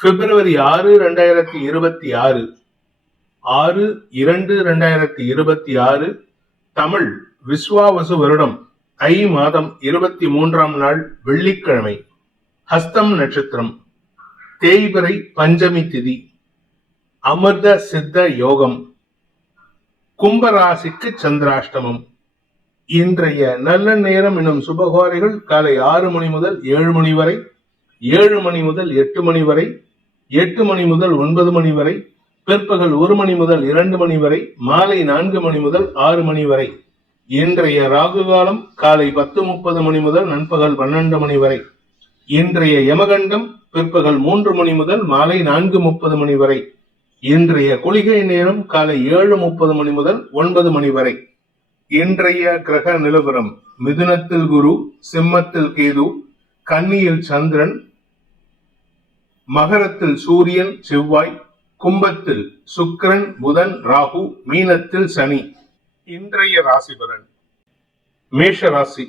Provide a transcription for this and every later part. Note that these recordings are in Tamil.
பிப்ரவரி 6, 2026 6/2/2026 தமிழ் விஸ்வாவசு வருடம் ஐ மாதம் 23ஆம் நாள் வெள்ளிக்கிழமை, ஹஸ்தம் நட்சத்திரம், தேய்பிறை பஞ்சமி திதி, அமிர்த சித்த யோகம், கும்பராசிக்கு சந்திராஷ்டமம். இன்றைய நல்ல நேரம் எனும் சுபகோரைகள் காலை 6 மணி முதல் 7 மணி வரை, 7 மணி முதல் 8 மணி வரை, 8 மணி முதல் 9 மணி வரை, பிற்பகல் 1 மணி முதல் 2 மணி வரை, மாலை 4 மணி முதல் 6 மணி வரை. இன்றைய ராகு காலம் காலை 10:30 மணி முதல் நண்பகல் 12 மணி வரை. இன்றைய யமகண்டம் பிற்பகல் 3 மணி முதல் மாலை 4:30 மணி வரை. இன்றைய குளிகை நேரம் காலை 7:30 மணி முதல் 9 மணி வரை. இன்றைய கிரக நிலவரம்: மிதுனத்தில் குரு, சிம்மத்தில் கேது, கன்னியில் சந்திரன், மகரத்தில் சூரியன் செவ்வாய், கும்பத்தில் சுக்கிரன் புதன் ராகு, மீனத்தில் சனி. இன்றைய ராசி பலன்: மேஷ ராசி,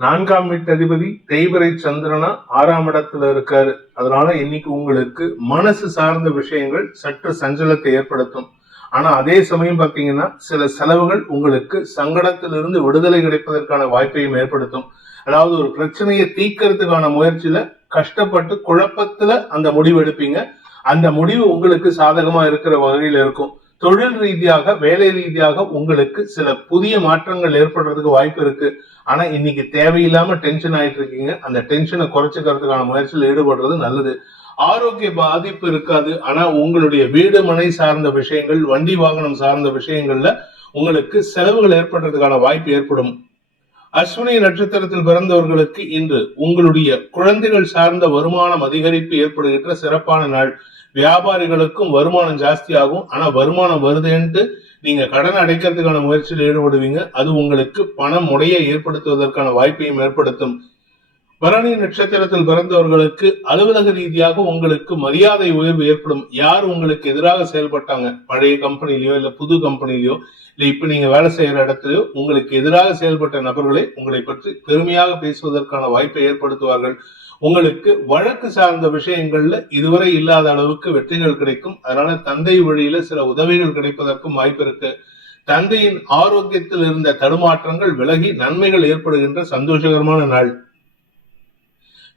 4ஆம் வீட்டு அதிபதி தேய்பிறை சந்திரனா 6ஆம் இடத்துல இருக்காரு. அதனால இன்னைக்கு உங்களுக்கு மனசு சார்ந்த விஷயங்கள் சற்று சஞ்சலத்தை ஏற்படுத்தும். ஆனா அதே சமயம் பாத்தீங்கன்னா சில செலவுகள் உங்களுக்கு சங்கடத்திலிருந்து விடுதலை கிடைப்பதற்கான வாய்ப்பையும் ஏற்படுத்தும். அதாவது ஒரு பிரச்சனையை தீர்க்கறதுக்கான முயற்சியில கஷ்டப்பட்டு குழப்பத்துல அந்த முடிவு எடுப்பீங்க. அந்த முடிவு உங்களுக்கு சாதகமா இருக்கிற வகையில் இருக்கும். தொழில் ரீதியாக, வேலை ரீதியாக உங்களுக்கு சில புதிய மாற்றங்கள் ஏற்படுறதுக்கு வாய்ப்பு இருக்கு. ஆனா இன்னைக்கு தேவையில்லாம டென்ஷன் ஆயிட்டு இருக்கீங்க. அந்த டென்ஷனை குறைச்சுக்கிறதுக்கான முயற்சியில் ஈடுபடுறது நல்லது. ஆரோக்கிய பாதிப்பு இருக்காது. ஆனா உங்களுடைய வீடு மனை சார்ந்த விஷயங்கள், வண்டி வாகனம் சார்ந்த விஷயங்கள்ல உங்களுக்கு செலவுகள் ஏற்படுறதுக்கான வாய்ப்பு ஏற்படும். அஸ்வினி நட்சத்திரத்தில் பிறந்தவர்களுக்கு இன்று உங்களுடைய குழந்தைகள் சார்ந்த வருமானம் அதிகரிப்பு ஏற்படுகின்ற சிறப்பான நாள். வியாபாரிகளுக்கும் வருமானம் ஜாஸ்தி ஆகும். ஆனா வருமானம் வருதுன்ட்டு நீங்க கடன் அடைக்கிறதுக்கான முயற்சியில் ஈடுபடுவீங்க. அது உங்களுக்கு பண முறையை ஏற்படுத்துவதற்கான வாய்ப்பையும் ஏற்படுத்தும். பரணி நட்சத்திரத்தில் பிறந்தவர்களுக்கு அலுவலக ரீதியாக உங்களுக்கு மரியாதை உயர்வு ஏற்படும். யார் உங்களுக்கு எதிராக செயல்பட்டாங்க, பழைய கம்பெனிலயோ இல்ல புது கம்பெனிலயோ இல்ல இப்ப நீங்க வேலை செய்யற இடத்துலயோ உங்களுக்கு எதிராக செயல்பட்ட நபர்களே உங்களை பற்றி பெருமையாக பேசுவதற்கான வாய்ப்பை ஏற்படுத்துவார்கள். உங்களுக்கு வழக்கு சார்ந்த விஷயங்கள்ல இதுவரை இல்லாத அளவுக்கு வெற்றிகள் கிடைக்கும். அதனால தந்தை வழியில சில உதவிகள் கிடைப்பதற்கும் வாய்ப்பு இருக்கு. தந்தையின் ஆரோக்கியத்தில் இருந்த தடுமாற்றங்கள் விலகி நன்மைகள் ஏற்படுகின்ற சந்தோஷகரமான நாள்.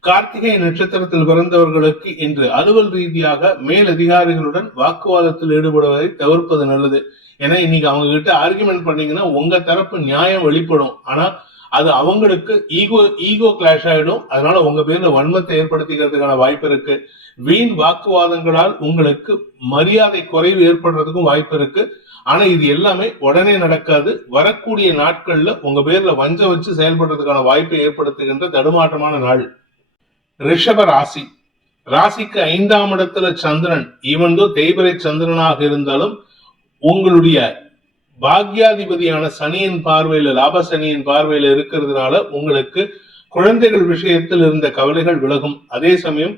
கார்த்திகை நட்சத்திரத்தில் பிறந்தவர்களுக்கு இன்று அலுவல் ரீதியாக மேலதிகாரிகளுடன் வாக்குவாதத்தில் ஈடுபடுவதை தவிர்ப்பது நல்லது. ஏன்னா இன்னைக்கு அவங்க கிட்ட ஆர்குமெண்ட் பண்ணீங்கன்னா உங்க தரப்பு நியாயம் வெளிப்படும். ஆனா அது அவங்களுக்கு ஈகோ கிளாஷ் ஆயிடும். அதனால உங்க பேர்ல வன்மத்தை ஏற்படுத்திக்கிறதுக்கான வாய்ப்பு இருக்கு. வீண் வாக்குவாதங்களால் உங்களுக்கு மரியாதை குறைவு ஏற்படுறதுக்கும் வாய்ப்பு இருக்கு. ஆனா இது எல்லாமே உடனே நடக்காது. வரக்கூடிய நாட்கள்ல உங்க பேர்ல வஞ்ச வச்சு செயல்படுறதுக்கான வாய்ப்பை ஏற்படுத்துகின்ற தடுமாற்றமான நாள். ரிஷப ராசி, ராசிக்கு 5ஆம் இடத்துல சந்திரன், ஈவன்தோ தேய்பிறை சந்திரனாக இருந்தாலும் உங்களுடைய பாக்யாதிபதியான சனியின் பார்வையில, லாப சனியின் பார்வையில இருக்கிறதுனால உங்களுக்கு குழந்தைகள் விஷயத்தில் இருந்த கவலைகள் விலகும். அதே சமயம்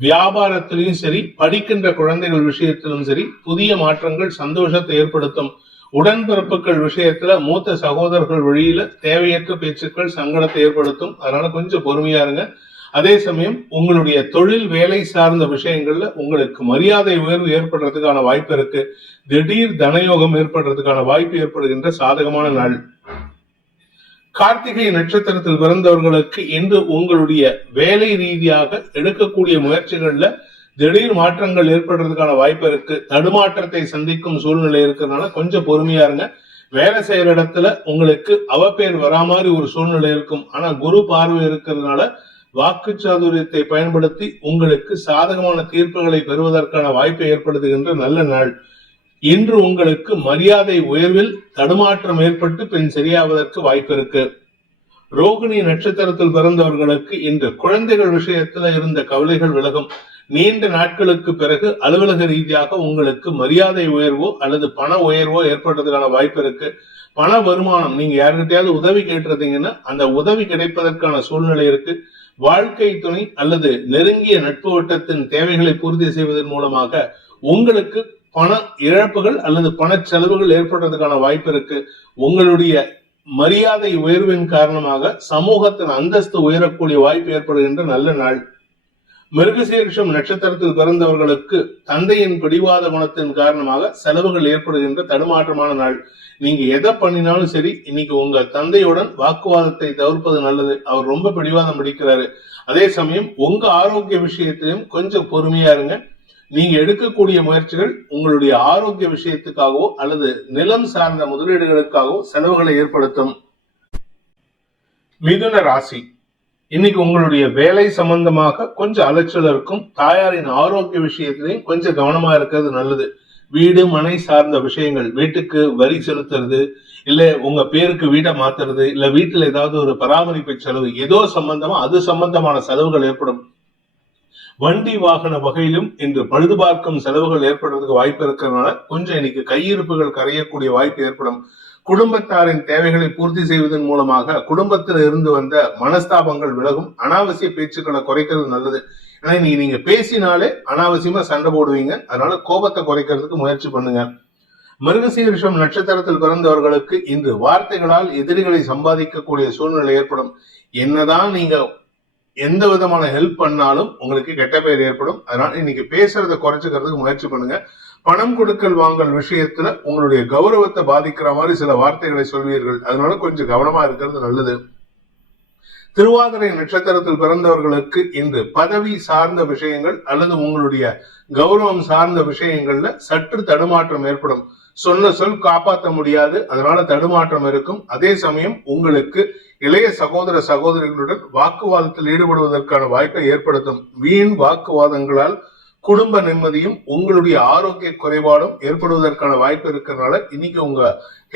வியாபாரத்திலையும் சரி, படிக்கின்ற குழந்தைகள் விஷயத்திலும் சரி புதிய மாற்றங்கள் சந்தோஷத்தை ஏற்படுத்தும். உடன்பிறப்புகள் விஷயத்துல மூத்த சகோதரர்கள் வழியில தேவையற்ற பேச்சுக்கள் சங்கடத்தை ஏற்படுத்தும். அதனால கொஞ்சம் பொறுமையா இருங்க. அதே சமயம் உங்களுடைய தொழில் வேலை சார்ந்த விஷயங்கள்ல உங்களுக்கு மரியாதை உயர்வு ஏற்படுறதுக்கான வாய்ப்பு இருக்கு. திடீர் தனயோகம் ஏற்படுறதுக்கான வாய்ப்பு ஏற்படுகின்ற சாதகமான நாள். கார்த்திகை நட்சத்திரத்தில் பிறந்தவர்களுக்கு இன்று உங்களுடைய வேலை ரீதியாக எடுக்கக்கூடிய முயற்சிகள்ல திடீர் மாற்றங்கள் ஏற்படுறதுக்கான வாய்ப்பு இருக்கு. தடுமாற்றத்தை சந்திக்கும் சூழ்நிலை இருக்கிறதுனால கொஞ்சம் பொறுமையா இருங்க. வேலை செய்யற இடத்துல உங்களுக்கு அவப்பேர் வரா மாதிரி ஒரு சூழ்நிலை இருக்கும். ஆனா குரு பார்வை இருக்கிறதுனால வாக்கு சாதுரியத்தை பயன்படுத்தி உங்களுக்கு சாதகமான தீர்ப்புகளை பெறுவதற்கான வாய்ப்பை ஏற்படுத்துகின்ற நல்ல நாள். இன்று உங்களுக்கு மரியாதை உயர்வில் தடுமாற்றம் ஏற்பட்டு பின் சரியாவதற்கு வாய்ப்பு இருக்கு. ரோகிணி நட்சத்திரத்தில் பிறந்தவர்களுக்கு இன்று குழந்தைகள் விஷயத்துல இருந்த கவலைகள் விலகும். நீண்ட நாட்களுக்கு பிறகு அலுவலக ரீதியாக உங்களுக்கு மரியாதை உயர்வோ அல்லது பண உயர்வோ ஏற்படுறதுக்கான வாய்ப்பு இருக்கு. பண வருமானம், நீங்க யாருக்கிட்டையாவது உதவி கேட்டிருந்தீங்கன்னா அந்த உதவி கிடைப்பதற்கான சூழ்நிலை இருக்கு. வாழ்க்கை துணை அல்லது நெருங்கிய நட்பு வட்டத்தின் தேவைகளை பூர்த்தி செய்வதன் மூலமாக உங்களுக்கு பண இழப்புகள் அல்லது பண செலவுகள் ஏற்படுறதுக்கான வாய்ப்பு இருக்கு. உங்களுடைய மரியாதை உயர்வின் காரணமாக சமூகத்தின் அந்தஸ்து உயரக்கூடிய வாய்ப்பு ஏற்படுகின்ற நல்ல நாள். மிருகசீரிஷம் நட்சத்திரத்தில் பிறந்தவர்களுக்கு தந்தையின் பிடிவாத குணத்தின் காரணமாக செலவுகள் ஏற்படுகின்ற தடுமாற்றமான நாள். நீங்க எதை பண்ணினாலும் சரி, இன்னைக்கு உங்க தந்தையுடன் வாக்குவாதத்தை தவிர்ப்பது நல்லது. அவர் ரொம்ப பிடிவாதம் பிடிக்கிறாரு. அதே சமயம் உங்க ஆரோக்கிய விஷயத்திலும் கொஞ்சம் பொறுமையா இருங்க. நீங்க எடுக்கக்கூடிய முயற்சிகள் உங்களுடைய ஆரோக்கிய விஷயத்துக்காகவோ அல்லது நிலம் சார்ந்த முதலீடுகளுக்காகவோ செலவுகளை ஏற்படுத்தும். மிதுன ராசி, இன்னைக்கு உங்களுடைய வேலை சம்பந்தமாக கொஞ்சம் அலைச்சல் இருக்கும். தாயாரின் ஆரோக்கிய விஷயத்திலையும் கொஞ்சம் கவனமா இருக்கிறது நல்லது. வீடு மனை சார்ந்த விஷயங்கள், வீட்டுக்கு வரி செலுத்துறது, இல்ல உங்க பேருக்கு வீட்டை மாத்துறது, இல்ல வீட்டுல ஏதாவது ஒரு பராமரிப்பு செலவு, ஏதோ சம்பந்தமா அது சம்பந்தமான செலவுகள் ஏற்படும். வண்டி வாகன வகையிலும் இன்று பழுது பார்க்கும் செலவுகள் ஏற்படுறதுக்கு வாய்ப்பு இருக்கிறதுனால கொஞ்சம் இன்னைக்கு கையிருப்புகள் கரையக்கூடிய வாய்ப்பு ஏற்படும். குடும்பத்தாரின் தேவைகளை பூர்த்தி செய்வதன் மூலமாக குடும்பத்தில் இருந்து வந்த மனஸ்தாபங்கள் விலகும். அனாவசிய பேச்சுக்களை குறைக்கிறது நல்லது. ஏன்னா நீங்க பேசினாலே அனாவசியமா சண்டை போடுவீங்க. அதனால கோபத்தை குறைக்கிறதுக்கு முயற்சி பண்ணுங்க. மிருகசீரிஷம் நட்சத்திரத்தில் பிறந்தவர்களுக்கு இன்று வார்த்தைகளால் எதிரிகளை சம்பாதிக்கக்கூடிய சூழ்நிலை ஏற்படும். என்னதான் நீங்க எந்த விதமான ஹெல்ப் பண்ணாலும் உங்களுக்கு கெட்ட பெயர் ஏற்படும். அதனால இன்னைக்கு பேசுறதை குறைச்சுக்கிறதுக்கு முயற்சி பண்ணுங்க. பணம் கொடுக்கல் வாங்கல் விஷயத்துல உங்களுடைய கௌரவத்தை பாதிக்கிற மாதிரி சில வார்த்தைகளை சொல்வீர்கள். அதனால கொஞ்சம் கவனமா இருக்கிறது நல்லது. திருவாதிரை நட்சத்திரத்தில் பிறந்தவர்களுக்கு இன்று பதவி சார்ந்த விஷயங்கள் அல்லது உங்களுடைய கௌரவம் சார்ந்த விஷயங்கள்ல சற்று தடுமாற்றம் ஏற்படும். சொன்ன சொல் காப்பாற்ற முடியாது, அதனால தடுமாற்றம் இருக்கும். அதே சமயம் உங்களுக்கு இளைய சகோதர சகோதரிகளுடன் வாக்குவாதத்தில் ஈடுபடுவதற்கான வாய்ப்பை ஏற்படுத்தும். வீண் வாக்குவாதங்களால் குடும்ப நிம்மதியும் உங்களுடைய ஆரோக்கிய குறைபாடும் ஏற்படுவதற்கான வாய்ப்பு இருக்கிறதுனால இன்னைக்கு உங்க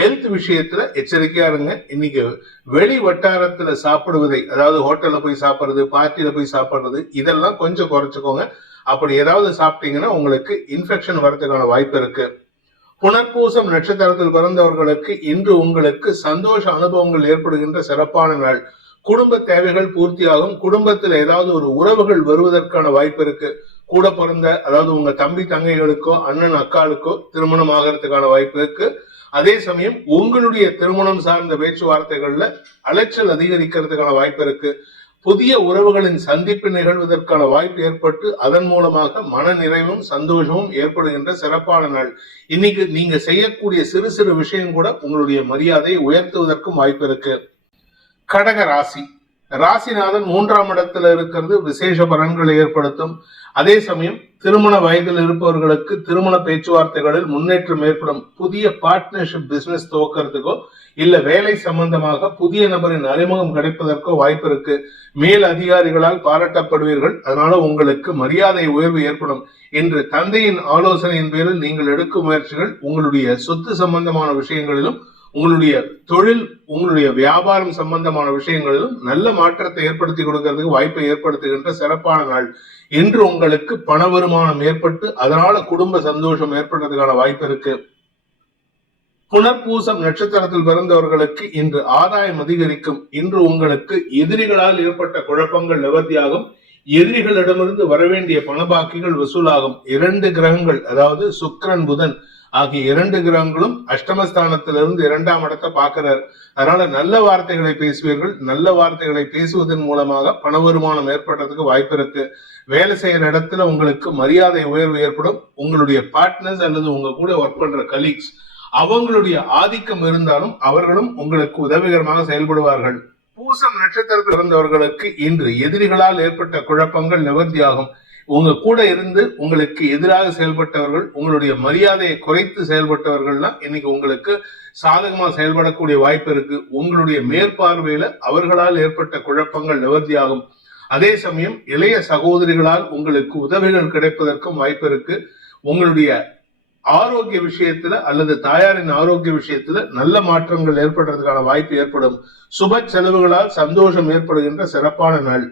ஹெல்த் விஷயத்துல எச்சரிக்கையா இருங்க. இன்னைக்கு வெளி வட்டாரத்துல சாப்பிடுவதை, அதாவது ஹோட்டல்ல போய் சாப்பிடுறது, பார்ட்டியில போய் சாப்பிடுறது, இதெல்லாம் கொஞ்சம் குறைச்சுக்கோங்க. அப்படி ஏதாவது சாப்பிட்டீங்கன்னா உங்களுக்கு இன்ஃபெக்ஷன் வரதுக்கான வாய்ப்பு இருக்கு. புனர்பூசம் நட்சத்திரத்தில் பிறந்தவர்களுக்கு இன்று உங்களுக்கு சந்தோஷ அனுபவங்கள் ஏற்படுகின்ற சிறப்பான நாள். குடும்ப தேவைகள் பூர்த்தியாகும். குடும்பத்தில் ஏதாவது ஒரு உறவுகள் வருவதற்கான வாய்ப்பு இருக்கு. கூட பிறந்த, அதாவது உங்க தம்பி தங்கைகளுக்கோ அண்ணன் அக்காளுக்கோ திருமணம் ஆகிறதுக்கான வாய்ப்பு இருக்கு. அதே சமயம் உங்களுடைய திருமணம் சார்ந்த பேச்சுவார்த்தைகள்ல அலைச்சல் அதிகரிக்கிறதுக்கான வாய்ப்பு இருக்கு. புதிய உறவுகளின் சந்திப்பு நிகழ்வதற்கான வாய்ப்பு ஏற்பட்டு அதன் மூலமாக மன நிறைவும் சந்தோஷமும் ஏற்படுகின்ற சிறப்பான நாள். இன்னைக்கு நீங்க செய்யக்கூடிய சிறு சிறு விஷயம் கூட உங்களுடைய மரியாதையை உயர்த்துவதற்கும் வாய்ப்பு இருக்கு. கடக ராசி, ராசிநாதன் 3ஆம் இடத்துல இருக்கிறது விசேஷ பலன்களை ஏற்படுத்தும். அதே சமயம் திருமண வயதில் இருப்பவர்களுக்கு திருமண பேச்சுவார்த்தைகளில் முன்னேற்றம் ஏற்படும். புதிய பார்ட்னர்ஷிப் பிசினஸ் துவக்கிறதுக்கோ இல்ல வேலை சம்பந்தமாக புதிய நபரின் அறிமுகம் கிடைப்பதற்கோ வாய்ப்பு இருக்கு. மேல் அதிகாரிகளால் பாராட்டப்படுவீர்கள். அதனால உங்களுக்கு மரியாதை உயர்வு ஏற்படும். இன்று தந்தையின் ஆலோசனையின் பேரில் நீங்கள் எடுக்கும் முயற்சிகள் உங்களுடைய சொத்து சம்பந்தமான விஷயங்களிலும் உங்களுடைய தொழில், உங்களுடைய வியாபாரம் சம்பந்தமான விஷயங்களிலும் நல்ல மாற்றத்தை ஏற்படுத்தி கொடுக்கிறதுக்கு வாய்ப்பை ஏற்படுத்துகின்ற சிறப்பான நாள். இன்று உங்களுக்கு பண வருமானம் ஏற்பட்டு அதனால குடும்ப சந்தோஷம் ஏற்படுறதுக்கான வாய்ப்பு இருக்கு. புனர்பூசம் நட்சத்திரத்தில் பிறந்தவர்களுக்கு இன்று ஆதாயம் அதிகரிக்கும். இன்று உங்களுக்கு எதிரிகளால் ஏற்பட்ட குழப்பங்கள் நிவர்த்தியாகும். எதிரிகளிடமிருந்து வரவேண்டிய பணபாக்கிகள் வசூலாகும். 2 கிரகங்கள், அதாவது சுக்கிரன் புதன் ஆகிய 2 கிரகங்களும் அஷ்டமஸ்தானத்திலிருந்து 2ஆம் இடத்தை பார்க்கிறார். அதனால நல்ல வார்த்தைகளை பேசுவீர்கள். நல்ல வார்த்தைகளை பேசுவதன் மூலமாக பண வருமானம் ஏற்படுறதுக்கு வாய்ப்பு இருக்கு. வேலை செய்யற இடத்துல உங்களுக்கு மரியாதை உயர்வு ஏற்படும். உங்களுடைய பார்ட்னர்ஸ் அல்லது உங்க கூட ஒர்க் பண்ற கலீக்ஸ், அவங்களுடைய ஆதிக்கம் இருந்தாலும் அவர்களும் உங்களுக்கு உதவிகரமாக செயல்படுவார்கள். பூசம் நட்சத்திரத்தில் பிறந்தவர்களுக்கு இன்று எதிரிகளால் ஏற்பட்ட குழப்பங்கள் நிவர்த்தியாகும். உங்க கூட இருந்து உங்களுக்கு எதிராக செயல்பட்டவர்கள், உங்களுடைய மரியாதையை குறைத்து செயல்பட்டவர்கள்லாம் இன்னைக்கு உங்களுக்கு சாதகமா செயல்படக்கூடிய வாய்ப்பு இருக்கு. உங்களுடைய மேற்பார்வையில அவர்களால் ஏற்பட்ட குழப்பங்கள் நிவர்த்தியாகும். அதே சமயம் இளைய சகோதரிகளால் உங்களுக்கு உதவிகள் கிடைப்பதற்கும் வாய்ப்பு இருக்கு. உங்களுடைய ஆரோக்கிய விஷயத்துல அல்லது தாயாரின் ஆரோக்கிய விஷயத்துல நல்ல மாற்றங்கள் ஏற்படுறதுக்கான வாய்ப்பு ஏற்படும். சுப செலவுகளால் சந்தோஷம் ஏற்படுகின்ற சிறப்பான நாள்.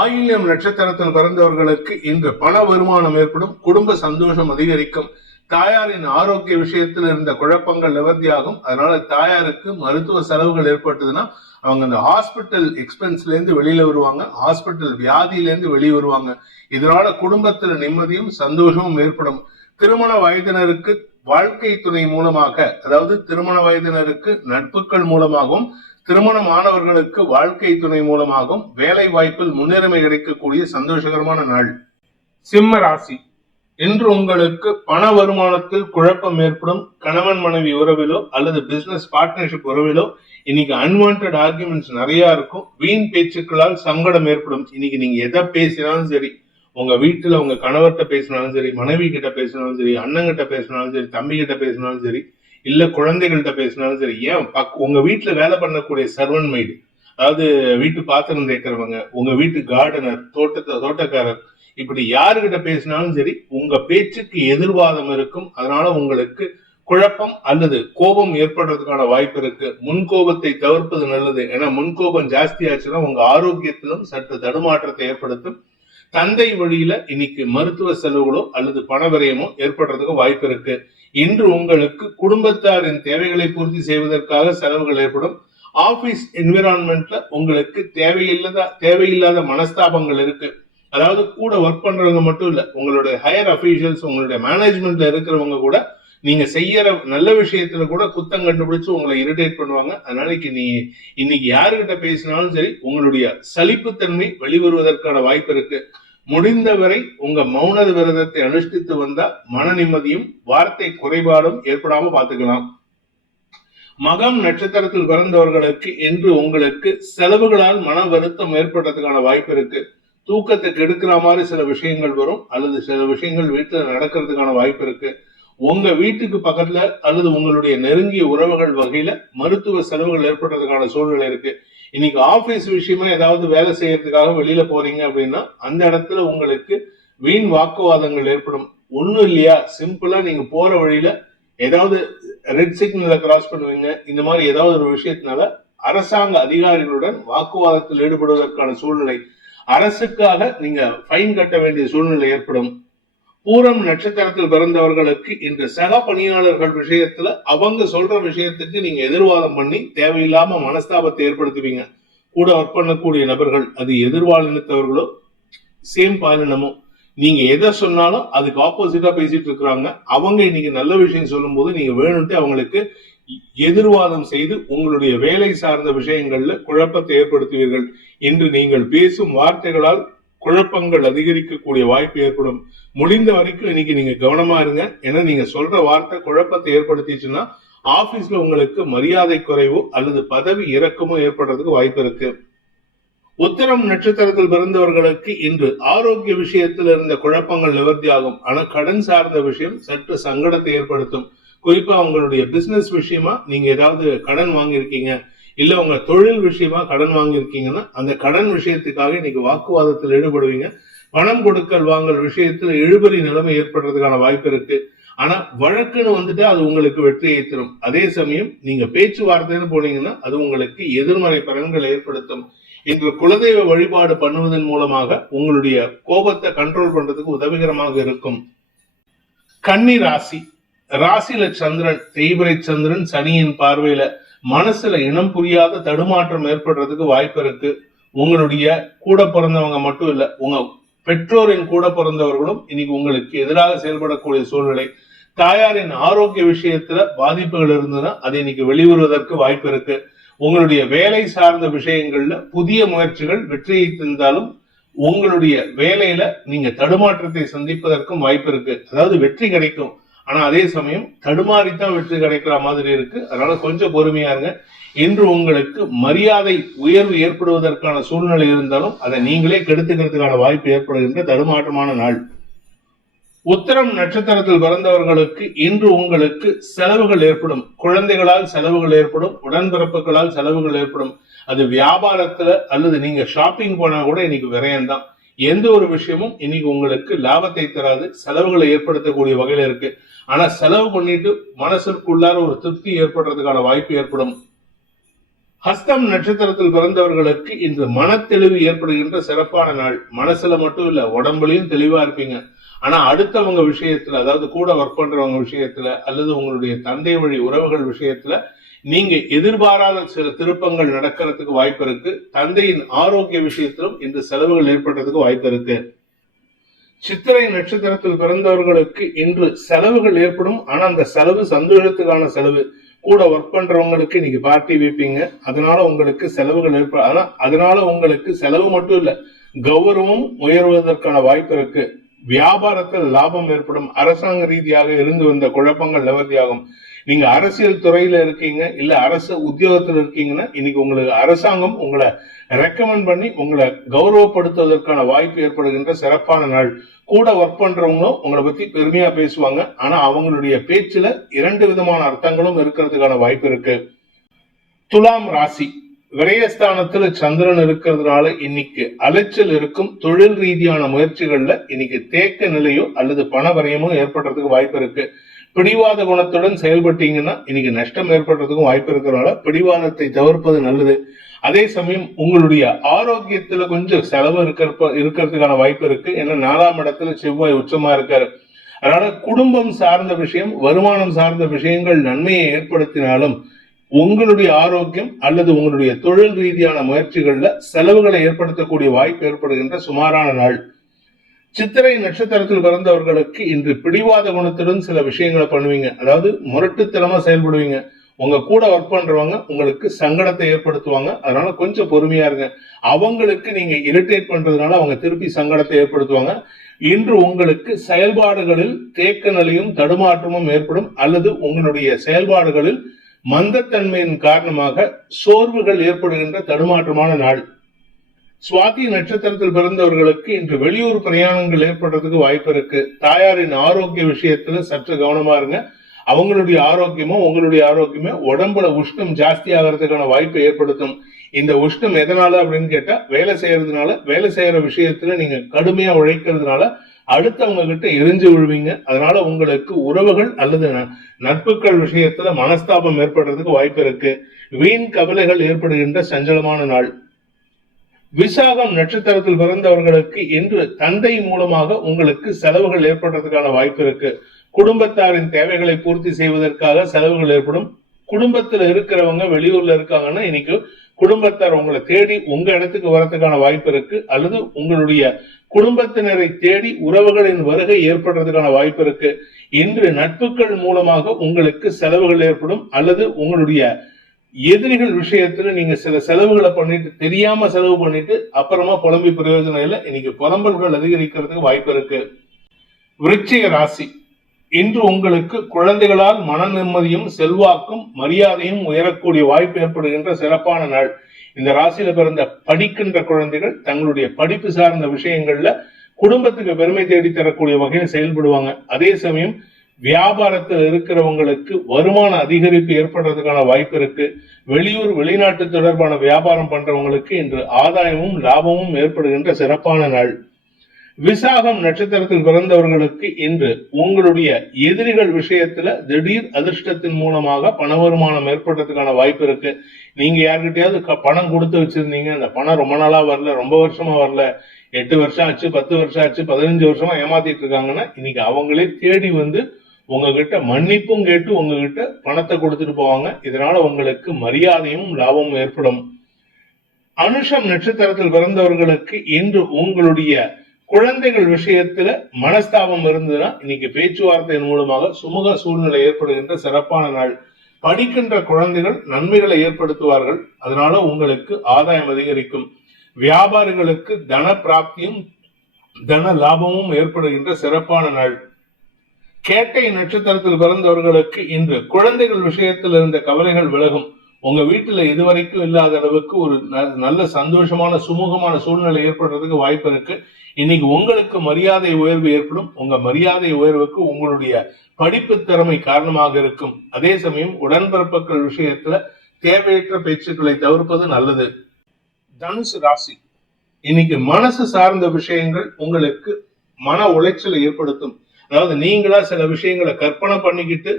ஆயில்யம் நட்சத்திரத்தில் பிறந்தவர்களுக்கு இன்று பண வருமானம் ஏற்படும். குடும்ப சந்தோஷம் அதிகரிக்கும். தாயாரின் ஆரோக்கிய விஷயத்தில் இருந்த குழப்பங்கள் நிவர்த்தியாகும். அதனால தாயாருக்கு மருத்துவ செலவுகள் ஏற்பட்டதுன்னா அவங்க அந்த ஹாஸ்பிட்டல் எக்ஸ்பென்ஸ்ல இருந்து வெளியில வருவாங்க. ஹாஸ்பிட்டல் வியாதியில இருந்து வெளியே வருவாங்க. இதனால குடும்பத்துல நிம்மதியும் சந்தோஷமும் ஏற்படும். திருமண வயதினருக்கு வாழ்க்கை துணை மூலமாக, அதாவது திருமண வயதினருக்கு நட்புகள் மூலமாகவும், திருமணமானவர்களுக்கு வாழ்க்கை துணை மூலமாகவும் வேலை வாய்ப்பில் முன்னுரிமை கிடைக்கக்கூடிய சந்தோஷகரமான நாள். சிம்ம ராசி, இன்று உங்களுக்கு பண வருமானத்தில் குழப்பம் ஏற்படும். கணவன் மனைவி உறவிலோ அல்லது பிசினஸ் பார்ட்னர்ஷிப் உறவிலோ இன்னைக்கு அன்வான்ட் ஆர்குமெண்ட்ஸ் நிறைய இருக்கும். வீண் பேச்சுக்களால் சங்கடம் ஏற்படும். இன்னைக்கு நீங்க எதை பேசினாலும் சரி, உங்க வீட்டுல உங்க கணவர்கிட்ட பேசினாலும் சரி, மனைவி கிட்ட பேசினாலும் சரி, அண்ணங்கிட்ட பேசினாலும் சரி, தம்பி கிட்ட பேசினாலும் சரி, இல்ல குழந்தைகள்கிட்ட பேசினாலும் சரி, ஏன் உங்க வீட்டுல வேலை பண்ணக்கூடிய சர்வன் மெய்டு, அதாவது வீட்டு பாத்திரம் தேய்க்கிறவங்க, உங்க வீட்டு கார்டனர், தோட்டக்காரர், இப்படி யாருகிட்ட பேசினாலும் சரி உங்க பேச்சுக்கு எதிர்வாதம் இருக்கும். அதனால உங்களுக்கு குழப்பம் அல்லது கோபம் ஏற்படுறதுக்கான வாய்ப்பு இருக்கு. முன்கோபத்தை தவிர்ப்பது நல்லது. ஏன்னா முன்கோபம் ஜாஸ்தி ஆச்சுன்னா உங்க ஆரோக்கியத்திலும் சற்று தடுமாற்றத்தை ஏற்படுத்தும். தந்தை வழியில இன்னைக்கு மருத்துவ செலவுகளோ அல்லது பண விரயமோ ஏற்படுறதுக்கு வாய்ப்பு இருக்கு. இன்று உங்களுக்கு குடும்பத்தாரின் தேவைகளை பூர்த்தி செய்வதற்காக செலவுகள் ஏற்படும். ஆபீஸ் என்விரான்மெண்ட்ல உங்களுக்கு தேவையில்லாத மனஸ்தாபங்கள் இருக்கு. அதாவது கூட ஒர்க் பண்றவங்க மட்டும் இல்ல, உங்களுடைய ஹையர் அபிஷியல்ஸ், உங்களுடைய மேனேஜ்மெண்ட்ல இருக்கிறவங்க கூட நீங்க செய்யற நல்ல விஷயத்துல கூட குத்தம் கண்டுபிடிச்சு உங்களை இரிட்டேட் பண்ணுவாங்க. அதனால இன்னைக்கு யாருகிட்ட பேசினாலும் சரி உங்களுடைய சலிப்புத்தன்மை வெளிவருவதற்கான வாய்ப்பு இருக்கு. முடிந்தவரை உங்க மௌன விரதத்தை அனுஷ்டித்து வந்தா மன நிம்மதியும் வார்த்தை குறைபாடும் ஏற்படாம பாத்துக்கலாம். மகம் நட்சத்திரத்தில் பிறந்தவர்களுக்கு இன்று உங்களுக்கு செலவுகளால் மன வருத்தம் ஏற்படுறதுக்கான வாய்ப்பு இருக்கு. தூக்கத்தை கெடுக்கிற மாதிரி சில விஷயங்கள் வரும் அல்லது சில விஷயங்கள் வீட்டுல நடக்கிறதுக்கான வாய்ப்பு இருக்கு. உங்க வீட்டுக்கு பக்கத்துல அல்லது உங்களுடைய நெருங்கிய உறவுகள் வகையில மருத்துவ செலவுகள் ஏற்படுறதுக்கான சூழ்நிலை இருக்கு. இன்னைக்கு ஆபீஸ் விஷயமா ஏதாவது வேலை செய்யறதுக்காக வெளியில போறீங்க அப்படின்னா அந்த இடத்துல உங்களுக்கு வீண் வாக்குவாதங்கள் ஏற்படும். ஒண்ணும் இல்லையா, சிம்பிளா நீங்க போற வழியில ஏதாவது ரெட் சிக்னலை கிராஸ் பண்ணுவீங்க. இந்த மாதிரி ஏதாவது ஒரு விஷயத்தினால அரசாங்க அதிகாரிகளுடன் வாக்குவாதத்தில் ஈடுபடுவதற்கான சூழ்நிலை, அரசுக்காக நீங்க ஃபைன் கட்ட வேண்டிய சூழ்நிலை ஏற்படும். பூரம் நட்சத்திரத்தில் பிறந்தவர்களுக்கு இன்று சக பணியாளர்கள் விஷயத்துல அவங்க சொல்ற விஷயத்துக்கு நீங்க எதிர்வாதம் பண்ணி தேவையில்லாம மனஸ்தாபத்தை ஏற்படுத்துவீங்க. கூட ஒர்க் பண்ணக்கூடிய நபர்கள், அது எதிர்பாலினத்தவர்களோ சேம் பாலினமோ, நீங்க எதை சொன்னாலும் அதுக்கு ஆப்போசிட்டா பேசிட்டு இருக்கிறாங்க. அவங்க இன்னைக்கு நல்ல விஷயம் சொல்லும் போது நீங்க வேணும்ட்டு அவங்களுக்கு எதிர்வாதம் செய்து உங்களுடைய வேலை சார்ந்த விஷயங்கள்ல குழப்பத்தை ஏற்படுத்துவீர்கள். இன்று நீங்கள் பேசும் வார்த்தைகளால் குழப்பங்கள் அதிகரிக்கக்கூடிய வாய்ப்பு ஏற்படும். முடிந்த வரைக்கும் இன்னைக்கு நீங்க கவனமா இருங்க. ஏன்னா நீங்க சொல்ற வார்த்தை குழப்பத்தை ஏற்படுத்திச்சுன்னா ஆபீஸ்ல உங்களுக்கு மரியாதை குறைவோ அல்லது பதவி இறக்கமோ ஏற்படுறதுக்கு வாய்ப்பு இருக்கு. உத்திரம் நட்சத்திரத்தில் பிறந்தவர்களுக்கு இன்று ஆரோக்கிய விஷயத்தில் இருந்த குழப்பங்கள் நிவர்த்தி ஆகும். ஆனா கடன் சார்ந்த விஷயம் சற்று சங்கடத்தை ஏற்படுத்தும். குறிப்பா உங்களுடைய பிசினஸ் விஷயமா நீங்க ஏதாவது கடன் வாங்கியிருக்கீங்க, இல்ல உங்க தொழில் விஷயமா கடன் வாங்கியிருக்கீங்கன்னா அந்த கடன் விஷயத்துக்காக இன்னைக்கு வாக்குவாதத்தில் ஈடுபடுவீங்க. பணம் கொடுக்கல் வாங்கல் விஷயத்துல இழுபறி நிலைமை ஏற்படுறதுக்கான வாய்ப்பு இருக்கு. ஆனா வழக்குன்னு வந்துட்டு அது உங்களுக்கு வெற்றியை தரும். அதே சமயம் நீங்க பேச்சுவார்த்தைன்னு போனீங்கன்னா அது உங்களுக்கு எதிர்மறை பலன்களை ஏற்படுத்தும். இன்று குலதெய்வ வழிபாடு பண்ணுவதன் மூலமாக உங்களுடைய கோபத்தை கண்ட்ரோல் பண்றதுக்கு உதவிகரமாக இருக்கும். கன்னி ராசி, ராசியில சந்திரன், தேய்பிரை சந்திரன் சனியின் பார்வையில மனசுல இனம் புரியாத தடுமாற்றம் ஏற்படுறதுக்கு வாய்ப்பு இருக்கு. உங்களுடைய கூட பிறந்தவங்க மட்டும் இல்ல, உங்க பெற்றோரின் கூட பிறந்தவர்களும் இன்னைக்கு உங்களுக்கு எதிராக செயல்படக்கூடிய சூழ்நிலை. தாயாரின் ஆரோக்கிய விஷயத்துல பாதிப்புகள் இருந்ததுன்னா அது இன்னைக்கு வெளிவருவதற்கு வாய்ப்பு இருக்கு. உங்களுடைய வேலை சார்ந்த விஷயங்கள்ல புதிய முயற்சிகள் வெற்றியை தந்தாலும் உங்களுடைய வேலையில நீங்க தடுமாற்றத்தை சந்திப்பதற்கும் வாய்ப்பு இருக்கு. அதாவது வெற்றி கிடைக்கும், ஆனா அதே சமயம் தடுமாறித்தான் வெற்றி கிடைக்கிற மாதிரி இருக்கு. அதனால கொஞ்சம் பொறுமையா இருங்க. இன்று உங்களுக்கு மரியாதை உயர்வு ஏற்படுவதற்கான சூழ்நிலை இருந்தாலும் அதை நீங்களே கெடுத்துக்கிறதுக்கான வாய்ப்பு ஏற்படுகின்ற தடுமாற்றமான நாள். உத்திரம் நட்சத்திரத்தில் பிறந்தவர்களுக்கு இன்று உங்களுக்கு செலவுகள் ஏற்படும். குழந்தைகளால் செலவுகள் ஏற்படும், உடன்பிறப்புகளால் செலவுகள் ஏற்படும். அது வியாபாரத்துல அல்லது நீங்க ஷாப்பிங் போனா கூட இன்னைக்கு விரயம்தான். எந்த ஒரு விஷயமும் இன்னைக்கு உங்களுக்கு லாபத்தை தராது, செலவுகளை ஏற்படுத்தக்கூடிய வகையில இருக்கு. ஆனா செலவு பண்ணிட்டு மனசுக்குள்ளார ஒரு திருப்தி ஏற்படுறதுக்கான வாய்ப்பு ஏற்படும். ஹஸ்தம் நட்சத்திரத்தில் பிறந்தவர்களுக்கு இன்று மனத்தெளிவு ஏற்படுகின்ற சிறப்பான நாள். மனசுல மட்டும் இல்ல, உடம்புலையும் தெளிவா இருப்பீங்க. ஆனா அடுத்தவங்க விஷயத்துல, அதாவது கூட ஒர்க் பண்றவங்க விஷயத்துல அல்லது உங்களுடைய தந்தை வழி உறவுகள் விஷயத்துல நீங்க எதிர்பாராத சில திருப்பங்கள் நடக்கிறதுக்கு வாய்ப்பு இருக்கு. தந்தையின் ஆரோக்கிய விஷயத்திலும் இந்த செலவுகள் ஏற்படுறதுக்கு வாய்ப்பு இருக்கு. சித்திரை நட்சத்திரத்தில் பிறந்தவர்களுக்கு இன்று செலவுகள் ஏற்படும். ஆனா அந்த செலவு சந்தோஷத்துக்கான செலவு. கூட ஒர்க் பண்றவங்களுக்கு இன்னைக்கு பார்ட்டி வைப்பீங்க, அதனால உங்களுக்கு செலவுகள் ஏற்படும். ஆனா அதனால உங்களுக்கு செலவு மட்டும் இல்ல, கௌரவம் உயர்வதற்கான வாய்ப்பு இருக்கு. வியாபாரத்தில் லாபம் ஏற்படும். அரசாங்க ரீதியாக இருந்து வந்த குழப்பங்கள் நிவர்த்தியாகும். நீங்க அரசியல் துறையில இருக்கீங்க, இல்ல அரசு உத்தியோகத்தில் இருக்கீங்கன்னா இன்னைக்கு உங்களுக்கு அரசாங்கம் உங்களை ரெக்கமெண்ட் பண்ணி உங்களை கௌரவப்படுத்துவதற்கான வாய்ப்பு ஏற்படுகின்ற சிறப்பான நாள். கூட ஒர்க் பண்றவங்களும் உங்களை பத்தி பெருமையா பேசுவாங்க. ஆனா அவங்களுடைய பேச்சுல 2 விதமான அர்த்தங்களும் இருக்கிறதுக்கான வாய்ப்பு இருக்கு. துலாம் ராசி, விரயஸ்தானத்துல சந்திரன் இருக்கிறதுனால இன்னைக்கு அலைச்சல் இருக்கும். தொழில் ரீதியான முயற்சிகள்ல இன்னைக்கு தேக்க நிலையோ அல்லது பண வரையமோ ஏற்படுறதுக்கு வாய்ப்பு இருக்கு. பிடிவாத குணத்துடன் செயல்பட்டீங்கன்னா இன்னைக்கு நஷ்டம் ஏற்படுறதுக்கும் வாய்ப்பு இருக்கிறதுனால பிடிவாதத்தை தவிர்ப்பது நல்லது. அதே சமயம் உங்களுடைய ஆரோக்கியத்துல கொஞ்சம் செலவு இருக்கிறதுக்கான வாய்ப்பு இருக்கு. ஏன்னா 4ஆம் இடத்துல செவ்வாய் உச்சமா இருக்காரு. அதனால குடும்பம் சார்ந்த விஷயம், வருமானம் சார்ந்த விஷயங்கள் நன்மையை ஏற்படுத்தினாலும் உங்களுடைய ஆரோக்கியம் அல்லது உங்களுடைய தொழில் ரீதியான முயற்சிகள்ல செலவுகளை ஏற்படுத்தக்கூடிய வாய்ப்பு ஏற்படுகின்ற சுமாரான நாள். சித்திரை நட்சத்திரத்தில் பிறந்தவர்களுக்கு இன்று பிடிவாத குணத்துடன் சில விஷயங்களை பண்ணுவீங்க. அதாவது முரட்டுத்தனமா செயல்படுவீங்க. உங்க கூட ஒர்க் பண்றவங்க உங்களுக்கு சங்கடத்தை ஏற்படுத்துவாங்க. அதனால கொஞ்சம் பொறுமையா இருங்க. அவங்களுக்கு நீங்க இரிட்டேட் பண்றதுனால அவங்க திருப்பி சங்கடத்தை ஏற்படுத்துவாங்க. இன்று உங்களுக்கு செயல்பாடுகளில் தேக்க நிலையும் தடுமாற்றமும் ஏற்படும். அல்லது உங்களுடைய செயல்பாடுகளில் மந்தத்தன்மையின் காரணமாக சோர்வுகள் ஏற்படுகின்ற தடுமாற்றமான நாள். சுவாதி நட்சத்திரத்தில் பிறந்தவர்களுக்கு இன்று வெளியூர் பிரயாணங்கள் ஏற்படுறதுக்கு வாய்ப்பு இருக்கு. தாயாரின் ஆரோக்கிய விஷயத்துல சற்று கவனமா இருங்க. அவங்களுடைய ஆரோக்கியமும் உங்களுடைய ஆரோக்கியமே உடம்புல உஷ்ணம் ஜாஸ்தி ஆகிறதுக்கான வாய்ப்பை ஏற்படுத்தும். இந்த உஷ்ணம் எதனால அப்படின்னு கேட்டா, வேலை செய்யறதுனால, வேலை செய்யற விஷயத்துல நீங்க கடுமையா உழைக்கிறதுனால அடுத்தவங்க கிட்ட எரிஞ்சு விழுவீங்க. அதனால உங்களுக்கு உறவுகள் அல்லது நட்புகள் விஷயத்துல மனஸ்தாபம் ஏற்படுறதுக்கு வாய்ப்பு இருக்கு. வீண் கவலைகள் ஏற்படுகின்ற சஞ்சலமான நாள். விசாகம் நட்சத்திரத்தில் பிறந்தவர்களுக்கு இன்று தந்தை மூலமாக உங்களுக்கு செலவுகள் ஏற்படுறதுக்கான வாய்ப்பு இருக்கு. குடும்பத்தாரின் தேவைகளை பூர்த்தி செய்வதற்காக செலவுகள் ஏற்படும். குடும்பத்துல இருக்கிறவங்க வெளியூர்ல இருக்காங்கன்னா இன்னைக்கு குடும்பத்தார் உங்களை தேடி உங்க இடத்துக்கு வரதுக்கான வாய்ப்பு இருக்கு. அல்லது உங்களுடைய குடும்பத்தினரை தேடி உறவுகளின் வருகை ஏற்படுறதுக்கான வாய்ப்பு இருக்கு. இன்று நட்புகள் மூலமாக உங்களுக்கு செலவுகள் ஏற்படும். அல்லது உங்களுடைய எதிரிகள் விஷயத்துல நீங்க சில செலவுகளை பண்ணிட்டு தெரியாம செலவு பண்ணிட்டு அப்புறமா புலம்பி பிரயோஜனம் இல்லை. இன்னைக்கு புலம்பல்கள் அதிகரிக்கிறதுக்கு வாய்ப்பு இருக்கு. விருச்சிக ராசி, இன்று உங்களுக்கு குழந்தைகளால் மன நிம்மதியும் செல்வாக்கும் மரியாதையும் உயரக்கூடிய வாய்ப்பு ஏற்படுகின்ற சிறப்பான நாள். இந்த ராசியில பிறந்த படிக்கின்ற குழந்தைகள் தங்களுடைய படிப்பு சார்ந்த விஷயங்கள்ல குடும்பத்துக்கு பெருமை தேடி தரக்கூடிய வகையில் செயல்படுவாங்க. அதே சமயம் வியாபாரத்தில் இருக்கிறவங்களுக்கு வருமான அதிகரிப்பு ஏற்படுறதுக்கான வாய்ப்பு இருக்கு. வெளியூர் வெளிநாட்டு தொடர்பான வியாபாரம் பண்றவங்களுக்கு இன்று ஆதாயமும் லாபமும் ஏற்படுகின்ற சிறப்பான நாள். விசாகம் நட்சத்திரத்தில் பிறந்தவர்களுக்கு இன்று உங்களுடைய எதிரிகள் விஷயத்துல திடீர் அதிர்ஷ்டத்தின் மூலமாக பண வருமானம் ஏற்படுறதுக்கான வாய்ப்பு இருக்கு. நீங்க யாருக்கிட்டையாவது பணம் கொடுத்து வச்சிருந்தீங்க, அந்த பணம் ரொம்ப நாளா வரல, ரொம்ப வருஷமா வரல, 8 வருஷம் ஆச்சு, 10 வருஷம் ஆச்சு, 15 வருஷமா ஏமாத்திட்டு இருக்காங்கன்னா இன்னைக்கு அவங்களே தேடி வந்து உங்ககிட்ட மன்னிப்பும் கேட்டு உங்ககிட்ட பணத்தை கொடுத்துட்டு போவாங்க. இதனால உங்களுக்கு மரியாதையும் லாபமும் ஏற்படும். அனுஷம் நட்சத்திரத்தில் பிறந்தவர்களுக்கு இன்று உங்களுடைய குழந்தைகள் விஷயத்துல மனஸ்தாபம் இருந்ததுன்னா இன்னைக்கு பேச்சுவார்த்தையின் மூலமாக சுமூக சூழ்நிலை ஏற்படுகின்ற சிறப்பான நாள். படிக்கின்ற குழந்தைகள் நன்மைகளை ஏற்படுத்துவார்கள். அதனால உங்களுக்கு ஆதாயம் அதிகரிக்கும். வியாபாரிகளுக்கு தன பிராப்தியும் தன லாபமும் ஏற்படுகின்ற சிறப்பான நாள். கேட்டை நட்சத்திரத்தில் பிறந்தவர்களுக்கு இன்று குழந்தைகள் விஷயத்தில் இருந்த கவலைகள் விலகும். உங்க வீட்டுல இதுவரைக்கும் இல்லாத அளவுக்கு ஒரு நல்ல சந்தோஷமான சுமூகமான சூழ்நிலை ஏற்படுறதுக்கு வாய்ப்பு இருக்கு. இன்னைக்கு உங்களுக்கு மரியாதை உயர்வு ஏற்படும். உங்க மரியாதை உயர்வுக்கு உங்களுடைய படிப்பு திறமை காரணமாக இருக்கும். அதே சமயம் உடன்பிறப்புகள் விஷயத்துல தேவையற்ற பேச்சுக்களை தவிர்ப்பது நல்லது. தனுசு ராசி, இன்னைக்கு மனசு சார்ந்த விஷயங்கள் உங்களுக்கு மன உளைச்சலை ஏற்படுத்தும். அதாவது நீங்களா சில விஷயங்களை கற்பனை பண்ணிக்கிட்டு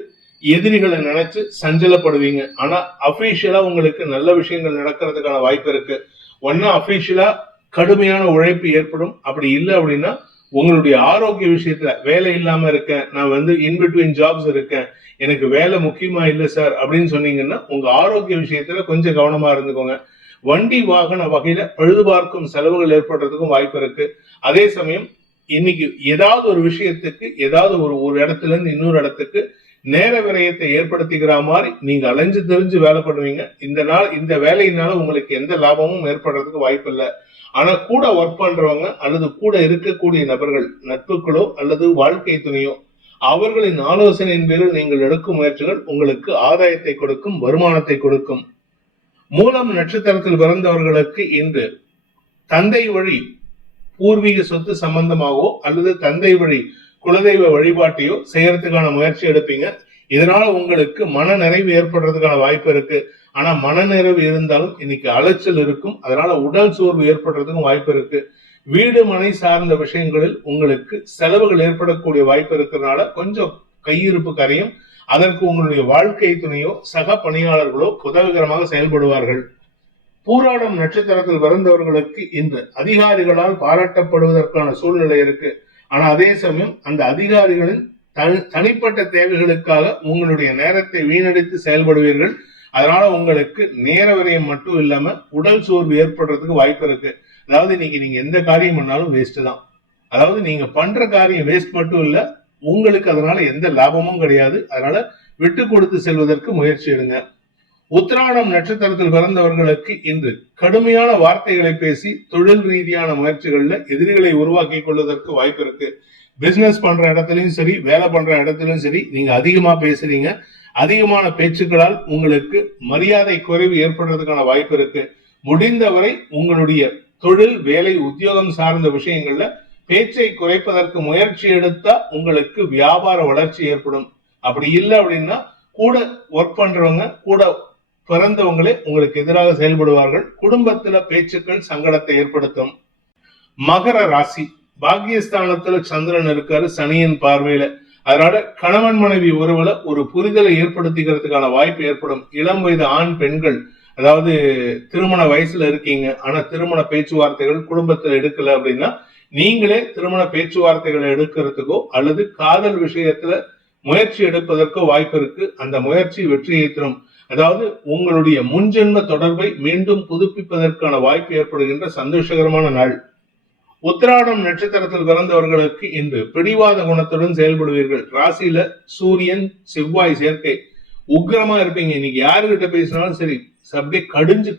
எதிரிகளை நினைச்சு சஞ்சலப்படுவீங்க. ஆனா அபிஷியலா உங்களுக்கு நல்ல விஷயங்கள் நடக்கிறதுக்கான வாய்ப்பு இருக்கு. ஒன்னா அபிஷியலா கடுமையான உழைப்பு ஏற்படும். அப்படி இல்லை அப்படின்னா உங்களுடைய ஆரோக்கிய விஷயத்துல வேலை இல்லாம இருக்கேன், நான் இன்பிட்வீன் ஜாப்ஸ் இருக்கேன், எனக்கு வேலை முக்கியமா இல்லை சார் அப்படின்னு சொன்னீங்கன்னா உங்க ஆரோக்கிய விஷயத்துல கொஞ்சம் கவனமா இருந்துக்கோங்க. வண்டி வாகன வகையில பழுது பார்க்கும் செலவுகள் ஏற்படுறதுக்கும் வாய்ப்பு இருக்கு. அதே சமயம் இன்னைக்கு ஏதாவது ஒரு விஷயத்துக்கு ஏதாவது ஒரு இடத்துல இருந்து இன்னொரு இடத்துக்கு நேர விரயத்தை ஏற்படுத்திக்கிற மாதிரி நீங்க அலைஞ்சு தெரிஞ்சு வேலை பண்ணுவீங்க. இந்த வேலையினால உங்களுக்கு எந்த லாபமும் ஏற்படுறதுக்கு வாய்ப்பு இல்லை. ஆனா கூட ஒர்க் பண்றவங்க அல்லது கூட இருக்கக்கூடிய நபர்கள், நட்புகளோ அல்லது வாழ்க்கை துணையோ, அவர்களின் ஆலோசனையின் பேரில் நீங்கள் எடுக்கும் முயற்சிகள் உங்களுக்கு ஆதாயத்தை கொடுக்கும், வருமானத்தை கொடுக்கும். மூலம் நட்சத்திரத்தில் பிறந்தவர்களுக்கு இன்று தந்தை வழி பூர்வீக சொத்து சம்பந்தமாகவோ அல்லது தந்தை வழி குலதெய்வ வழிபாட்டையோ செய்யறதுக்கான முயற்சி எடுப்பீங்க. இதனால உங்களுக்கு மன நிறைவு ஏற்படுறதுக்கான வாய்ப்பு இருக்கு. ஆனா மன நிறைவு இருந்தாலும் இன்னைக்கு அலைச்சல் இருக்கும். அதனால உடல் சோர்வு ஏற்படுறதுக்கும் வாய்ப்பு இருக்கு. வீடு மனை சார்ந்த விஷயங்களில் உங்களுக்கு செலவுகள் ஏற்படக்கூடிய வாய்ப்பு இருக்கிறதுனால கொஞ்சம் கையிருப்பு கரையும். அதற்கு உங்களுடைய வாழ்க்கை துணையோ சக பணியாளர்களோ உதவிகரமாக செயல்படுவார்கள். பூராடம் நட்சத்திரத்தில் பிறந்தவர்களுக்கு இன்று அதிகாரிகளால் பாராட்டப்படுவதற்கான சூழ்நிலை இருக்கு. ஆனா அதே சமயம் அந்த அதிகாரிகளின் தனிப்பட்ட தேவைகளுக்காக உங்களுடைய நேரத்தை வீணடித்து செயல்படுவீர்கள். அதனால உங்களுக்கு நேர விரயம் மட்டும் இல்லாம உடல் சோர்வு ஏற்படுறதுக்கு வாய்ப்பு இருக்கு. அதாவது இன்னைக்கு நீங்க எந்த காரியம் பண்ணாலும் வேஸ்ட் தான். அதாவது நீங்க பண்ற காரியம் வேஸ்ட் மட்டும் இல்ல, உங்களுக்கு அதனால எந்த லாபமும் கிடையாது. அதனால விட்டு கொடுத்து செல்வதற்கு முயற்சி எடுங்க. உத்திராடம் நட்சத்திரத்தில் பிறந்தவர்களுக்கு இன்று கடுமையான வார்த்தைகளை பேசி தொழில் ரீதியான முயற்சிகள்ல எதிரிகளை உருவாக்கி கொள்வதற்கு வாய்ப்பு இருக்கு. பிசினஸ் பண்ற இடத்துலயும் சரி, வேலை பண்ற இடத்துலயும் சரி, நீங்க அதிகமா பேசுறீங்க. அதிகமான பேச்சுக்களால் உங்களுக்கு மரியாதை குறைவு ஏற்படுறதுக்கான வாய்ப்பு இருக்கு. முடிந்தவரை உங்களுடைய தொழில், வேலை, உத்தியோகம் சார்ந்த விஷயங்கள்ல பேச்சை குறைப்பதற்கு முயற்சி எடுத்தா உங்களுக்கு வியாபார வளர்ச்சி ஏற்படும். அப்படி இல்லை அப்படின்னா கூட ஒர்க் பண்றவங்க, கூட பிறந்தவங்களே உங்களுக்கு எதிராக செயல்படுவார்கள். குடும்பத்துல பேச்சுக்கள் சங்கடத்தை ஏற்படுத்தும். மகர ராசி, பாக்கியஸ்தானத்துல சந்திரன் இருக்காரு சனியின் பார்வையில. அதனால கணவன் மனைவி உறவுல ஒரு புரிதலை ஏற்படுத்திக்கிறதுக்கான வாய்ப்பு ஏற்படும். இளம் வயது ஆண் பெண்கள், அதாவது திருமண வயசுல இருக்கீங்க, ஆனா திருமண பேச்சுவார்த்தைகள் குடும்பத்துல எடுக்கல அப்படின்னா நீங்களே திருமண பேச்சுவார்த்தைகளை எடுக்கிறதுக்கோ அல்லது காதல் விஷயத்துல முயற்சி எடுப்பதற்கோ வாய்ப்பு இருக்கு. அந்த முயற்சி வெற்றியை தரும். அதாவது உங்களுடைய முன்ஜென்ம தொடர்பை மீண்டும் புதுப்பிப்பதற்கான வாய்ப்பு ஏற்படுகின்ற சந்தோஷகரமான நாள். உத்திராடம் நட்சத்திரத்தில் பிறந்தவர்களுக்கு இன்று பிடிவாத குணத்துடன் செயல்படுவீர்கள். ராசியில சூரியன் செவ்வாய் சேர்க்கை, உக்கிரமா இருப்பீங்க. இன்னைக்கு யாருகிட்ட பேசினாலும் சரி, அப்படியே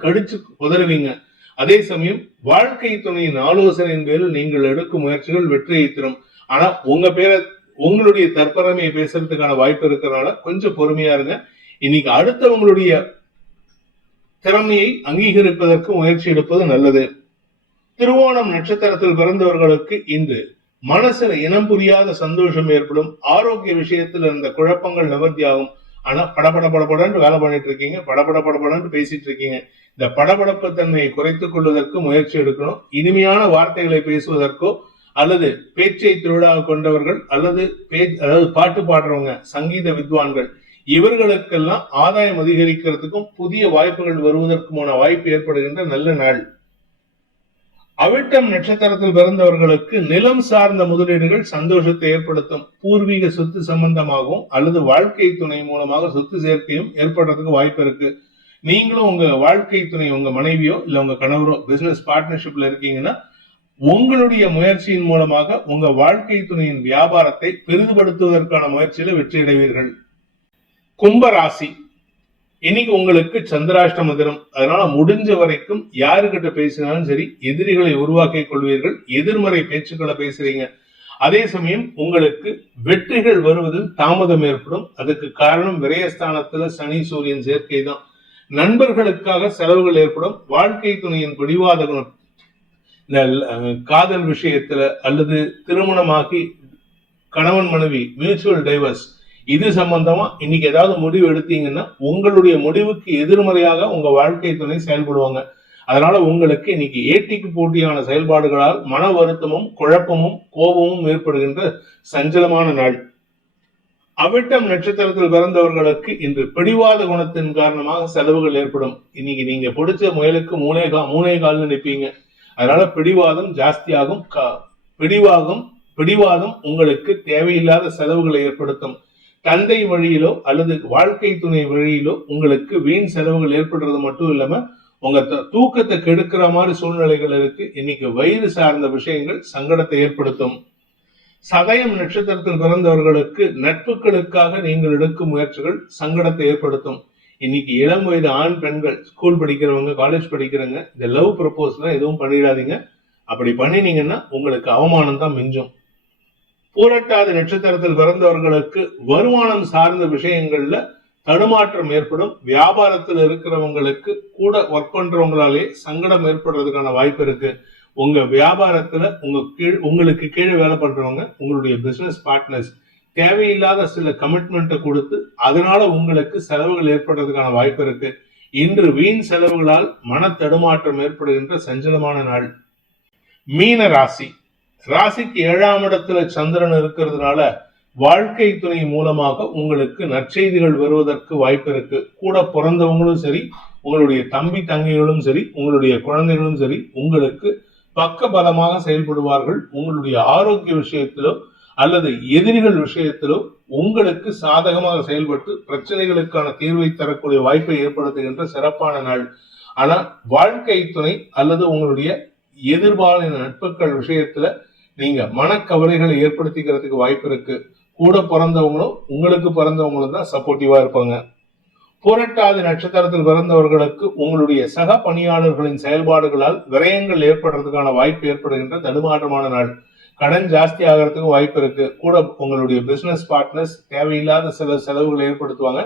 கடிச்சு உதறுவீங்க. அதே சமயம் வாழ்க்கை துணையின் ஆலோசனையின் பேரில் நீங்கள் எடுக்கும் முயற்சிகள் வெற்றியை தரும். ஆனா உங்களுடைய தற்பெருமையை பேசுறதுக்கான வாய்ப்பு இருக்கிறதுனால கொஞ்சம் பொறுமையா இருங்க. இன்னைக்கு அடுத்தவங்களுடைய திறமையை அங்கீகரிப்பதற்கு முயற்சி எடுப்பது நல்லது. திருவோணம் நட்சத்திரத்தில் பிறந்தவர்களுக்கு இன்று மனசுல இனம் புரியாத சந்தோஷம் ஏற்படும். ஆரோக்கிய விஷயத்தில் இருந்த குழப்பங்கள் நிவர்த்தியாகும். ஆனா படபடன்னு வேலை பண்ணிட்டு இருக்கீங்க, படபடன்னு பேசிட்டு இருக்கீங்க. இந்த படபடப்பு தன்மையை குறைத்துக் கொள்வதற்கு முயற்சி எடுக்கணும். இனிமையான வார்த்தைகளை பேசுவதற்கோ அல்லது பேச்சை தொழிலாக கொண்டவர்கள் அல்லது அதாவது பாட்டு பாடுறவங்க, சங்கீத வித்வான்கள், இவர்களுக்கெல்லாம் ஆதாயம் அதிகரிக்கிறதுக்கும் புதிய வாய்ப்புகள் வருவதற்குமான வாய்ப்பு ஏற்படுகின்ற நல்ல நாள். அவிட்டம் நட்சத்திரத்தில் பிறந்தவர்களுக்கு நிலம் சார்ந்த முதலீடுகள் சந்தோஷத்தை ஏற்படுத்தும். பூர்வீக சொத்து சம்பந்தமாகவும் அல்லது வாழ்க்கை துணை மூலமாக சொத்து சேர்க்கையும் ஏற்படுறதுக்கு வாய்ப்பு இருக்கு. நீங்களும் உங்க வாழ்க்கை துணை, உங்க மனைவியோ இல்ல உங்க கணவரோ பிசினஸ் பார்ட்னர்ஷிப்ல இருக்கீங்கன்னா உங்களுடைய முயற்சியின் மூலமாக உங்க வாழ்க்கை துணையின் வியாபாரத்தை பெரிதுபடுத்துவதற்கான முயற்சியில வெற்றி அடைவீர்கள். கும்பராசி, இன்னைக்கு உங்களுக்கு சந்திராஷ்டம தினம். அதனால முடிஞ்ச வரைக்கும் யாருக்கிட்ட பேசினாலும் சரி, எதிரிகளை உருவாக்கி கொள்வீர்கள். எதிர்மறை பேச்சுக்களை பேசுறீங்க. அதே சமயம் உங்களுக்கு வெற்றிகள் வருவதில் தாமதம் ஏற்படும். அதுக்கு காரணம் விரயஸ்தானத்துல சனி சூரியன் சேர்க்கை தான். நண்பர்களுக்காக செலவுகள் ஏற்படும். வாழ்க்கை துணையின் பிடிவாத குணம், இந்த காதல் விஷயத்துல அல்லது திருமணமாகி கணவன் மனைவி மியூச்சுவல் டைவர்ஸ், இது சம்பந்தமா இன்னைக்கு ஏதாவது முடிவு எடுத்தீங்கன்னா உங்களுடைய முடிவுக்கு எதிர்மறையாக உங்க வாழ்க்கை துணை செயல்படுவாங்க. அதனால உங்களுக்கு இன்னைக்கு ஏட்டிக்கு போட்டியான செயல்பாடுகளால் மன வருத்தமும் குழப்பமும் கோபமும் ஏற்படுகின்ற சஞ்சலமான நாள். அவிட்டம் நட்சத்திரத்தில் பிறந்தவர்களுக்கு இன்று பிடிவாத குணத்தின் காரணமாக செலவுகள் ஏற்படும். இன்னைக்கு நீங்க பிடிச்ச முயலுக்கு மூணே கால்னு நிற்பீங்க. அதனால பிடிவாதம் ஜாஸ்தியாகும். பிடிவாதம் உங்களுக்கு தேவையில்லாத செலவுகளை ஏற்படுத்தும். தந்தை வழியிலோ அல்லது வாழ்க்கை துணை வழியிலோ உங்களுக்கு வீண் செலவுகள் ஏற்படுறது மட்டும் இல்லாம உங்க தூக்கத்தை கெடுக்கிற மாதிரி சூழ்நிலைகள் இருக்கு. இன்னைக்கு வயிறு சார்ந்த விஷயங்கள் சங்கடத்தை ஏற்படுத்தும். சதயம் நட்சத்திரத்தில் பிறந்தவர்களுக்கு நட்புகளுக்காக நீங்கள் எடுக்கும் முயற்சிகள் சங்கடத்தை ஏற்படுத்தும். இன்னைக்கு இளம் வயது ஆண் பெண்கள், ஸ்கூல் படிக்கிறவங்க, காலேஜ் படிக்கிறவங்க, இந்த லவ் ப்ரப்போஸ்லாம் எதுவும் பண்ணிடாதீங்க. அப்படி பண்ணினீங்கன்னா உங்களுக்கு அவமானம் தான் மிஞ்சும். பூரட்டாதி நட்சத்திரத்தில் பிறந்தவர்களுக்கு வருமானம் சார்ந்த விஷயங்கள்ல தடுமாற்றம் ஏற்படும். வியாபாரத்தில் இருக்கிறவங்களுக்கு கூட ஒர்க் பண்றவங்களாலே சங்கடம் ஏற்படுறதுக்கான வாய்ப்பு இருக்கு. உங்க வியாபாரத்துல உங்களுக்கு கீழே வேலை பண்றவங்க, உங்களுடைய பிசினஸ் பார்ட்னர்ஸ் தேவையில்லாத சில கமிட்மெண்ட்டை கொடுத்து அதனால உங்களுக்கு செலவுகள் ஏற்படுறதுக்கான வாய்ப்பு இருக்கு. இன்று வீண் செலவுகளால் மன தடுமாற்றம் ஏற்படுகின்ற சஞ்சலமான நாள். மீன ராசி. ராசிக்கு 7ஆம் இடத்துல சந்திரன் இருக்கிறதுனால வாழ்க்கை துணை மூலமாக உங்களுக்கு நற்செய்திகள் வருவதற்கு வாய்ப்பு இருக்கு. கூட பிறந்தவங்களும் சரி, உங்களுடைய தம்பி தங்கைகளும் சரி, உங்களுடைய குழந்தைகளும் சரி உங்களுக்கு பக்க பலமாக செயல்படுவார்கள். உங்களுடைய ஆரோக்கிய விஷயத்திலோ அல்லது எதிரிகள் விஷயத்திலோ உங்களுக்கு சாதகமாக செயல்பட்டு பிரச்சனைகளுக்கான தீர்வை தரக்கூடிய வாய்ப்பை ஏற்படுத்துகின்ற சிறப்பான நாள். ஆனா வாழ்க்கை துணை அல்லது உங்களுடைய எதிர்பாலின நட்புகள் விஷயத்துல நீங்க மனக்கவலைகளை ஏற்படுத்திக்கிறதுக்கு வாய்ப்பு இருக்கு. கூட பிறந்தவங்களும் உங்களுக்கு பிறந்தவங்களும் தான் சப்போர்ட்டிவா இருப்பாங்க. புரட்டாதி நட்சத்திரத்தில் பிறந்தவர்களுக்கு உங்களுடைய சக பணியாளர்களின் செயல்பாடுகளால் விரயங்கள் ஏற்படுறதுக்கான வாய்ப்பு ஏற்படுகின்ற தடுமாற்றமான நாள். கடன் ஜாஸ்தி ஆகிறதுக்கு வாய்ப்பு இருக்கு. கூட உங்களுடைய பிசினஸ் பார்ட்னர்ஸ் தேவையில்லாத சில செலவுகளை ஏற்படுத்துவாங்க.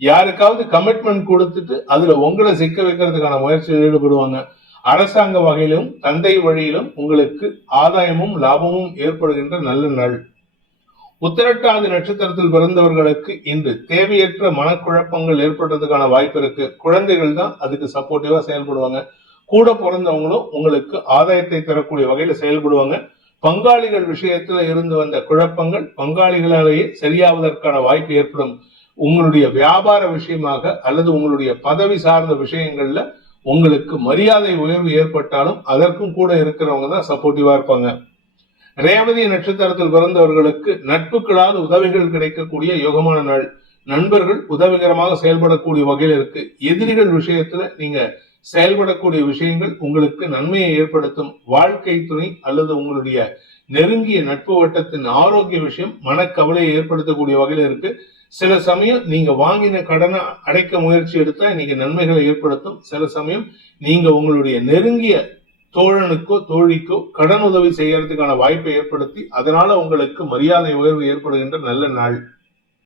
யாருக்காவது கமிட்மெண்ட் கொடுத்துட்டு அதுல உங்களை சிக்க வைக்கிறதுக்கான முயற்சியில் ஈடுபடுவாங்க. அரசாங்க வகையிலும் தந்தை வழியிலும் உங்களுக்கு ஆதாயமும் லாபமும் ஏற்படுகின்ற நல்ல நாள். உத்திரட்டாதி நட்சத்திரத்தில் பிறந்தவர்களுக்கு இன்று தேவையற்ற மனக்குழப்பங்கள் ஏற்படுறதுக்கான வாய்ப்பு இருக்கு. குழந்தைகள் தான் அதுக்கு சப்போர்ட்டிவா செயல்படுவாங்க. கூட பிறந்தவங்களும் உங்களுக்கு ஆதாயத்தை தரக்கூடிய வகையில செயல்படுவாங்க. பங்காளிகள் விஷயத்துல இருந்து வந்த குழப்பங்கள் பங்காளிகளாலேயே சரியாவதற்கான வாய்ப்பு ஏற்படும். உங்களுடைய வியாபார விஷயமாக அல்லது உங்களுடைய பதவி சார்ந்த விஷயங்கள்ல உங்களுக்கு மரியாதை உயர்வு ஏற்பட்டாலும் அதற்கும் கூட இருக்கிறவங்க தான் சப்போர்ட்டிவா இருப்பாங்க. ரேவதி நட்சத்திரத்தில் பிறந்தவர்களுக்கு நட்புகளால் உதவிகள் கிடைக்கக்கூடிய யோகமான நாள். நண்பர்கள் உதவிகரமாக செயல்படக்கூடிய வகையில் இருக்கு. எதிரிகள் விஷயத்துல நீங்க செயல்படக்கூடிய விஷயங்கள் உங்களுக்கு நன்மையை ஏற்படுத்தும். வாழ்க்கை துணை அல்லது உங்களுடைய நெருங்கிய நட்பு வட்டத்தின் ஆரோக்கிய விஷயம் மனக்கவலையை ஏற்படுத்தக்கூடிய வகையில் இருக்கு. சில சமயம் நீங்க வாங்கின கடனை அடைக்க முயற்சி எடுத்தா இன்னைக்கு நன்மைகளை ஏற்படுத்தும். சில சமயம் நீங்க உங்களுடைய நெருங்கிய தோழனுக்கோ தோழிக்கோ கடன் உதவி செய்யறதுக்கான வாய்ப்பை ஏற்படுத்தி அதனால உங்களுக்கு மரியாதை உயர்வு ஏற்படுகின்ற நல்ல நாள்.